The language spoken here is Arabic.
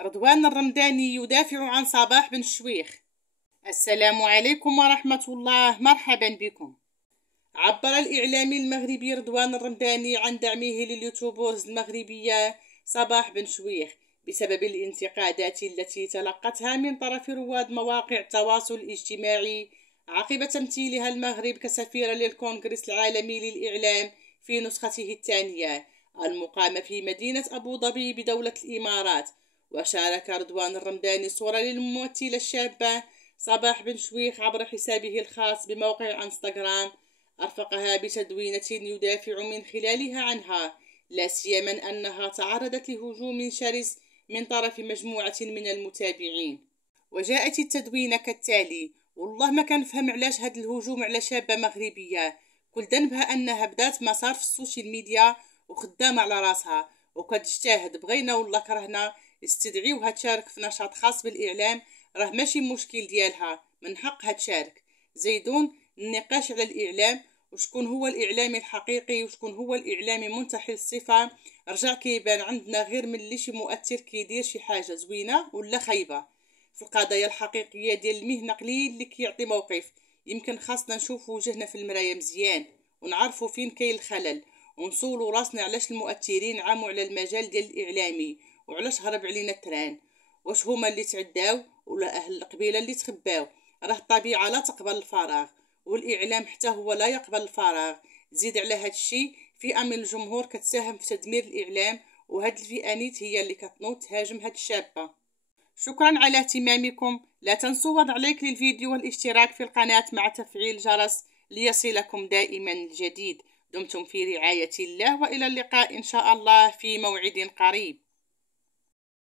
رضوان الرمداني يدافع عن صباح بن الشويخ. السلام عليكم ورحمة الله، مرحبا بكم. عبر الإعلامي المغربي رضوان الرمداني عن دعمه لليوتيوبرز المغربية صباح بن شويخ بسبب الانتقادات التي تلقتها من طرف رواد مواقع التواصل الاجتماعي عقب تمثيلها المغرب كسفيرة للكونغرس العالمي للإعلام في نسخته الثانية المقامة في مدينة أبو ظبي بدولة الإمارات. وشارك رضوان الرمداني صورة للممثلة الشابة صباح بن شويخ عبر حسابه الخاص بموقع انستغرام، أرفقها بتدوينة يدافع من خلالها عنها، لا سيما أنها تعرضت لهجوم شرس من طرف مجموعة من المتابعين. وجاءت التدوينة كالتالي: والله ما كنفهم علاش هاد الهجوم على شابة مغربية، كل ذنبها أنها بدات مسار في السوشيال ميديا وخدامة على راسها وكتجتهد، بغينا ولا كرهنا استدعيوها تشارك في نشاط خاص بالإعلام، راه ماشي مشكل ديالها، من حقها تشارك. زيدون النقاش على الإعلام وشكون هو الإعلامي الحقيقي وشكون هو الإعلامي منتحل الصفة رجع كيبان عندنا غير ملي شي مؤثر كيدير شي حاجة زوينة ولا خايبة. في القضايا الحقيقية ديال المهنة قليل اللي كيعطي موقف. يمكن خاصنا نشوف وجهنا في المراية مزيان ونعرفوا فين كاين الخلل، ونسولوا راسنا علاش المؤثرين عاموا على المجال ديال الإعلامي وعلاش هرب علينا التران. واش هما اللي تعداو ولا أهل القبيلة اللي تخباو؟ راه الطبيعة لا تقبل الفراغ والإعلام حتى هو لا يقبل الفراغ. زيد على هاد الشي فئة من الجمهور كتساهم في تدمير الإعلام، وهاد الفئة نيت هي اللي كتنوض تهاجم هاد الشابة. شكرا على اهتمامكم، لا تنسوا وضع لايك للفيديو والاشتراك في القناة مع تفعيل الجرس ليصلكم دائما الجديد. دمتم في رعاية الله، وإلى اللقاء إن شاء الله في موعد قريب.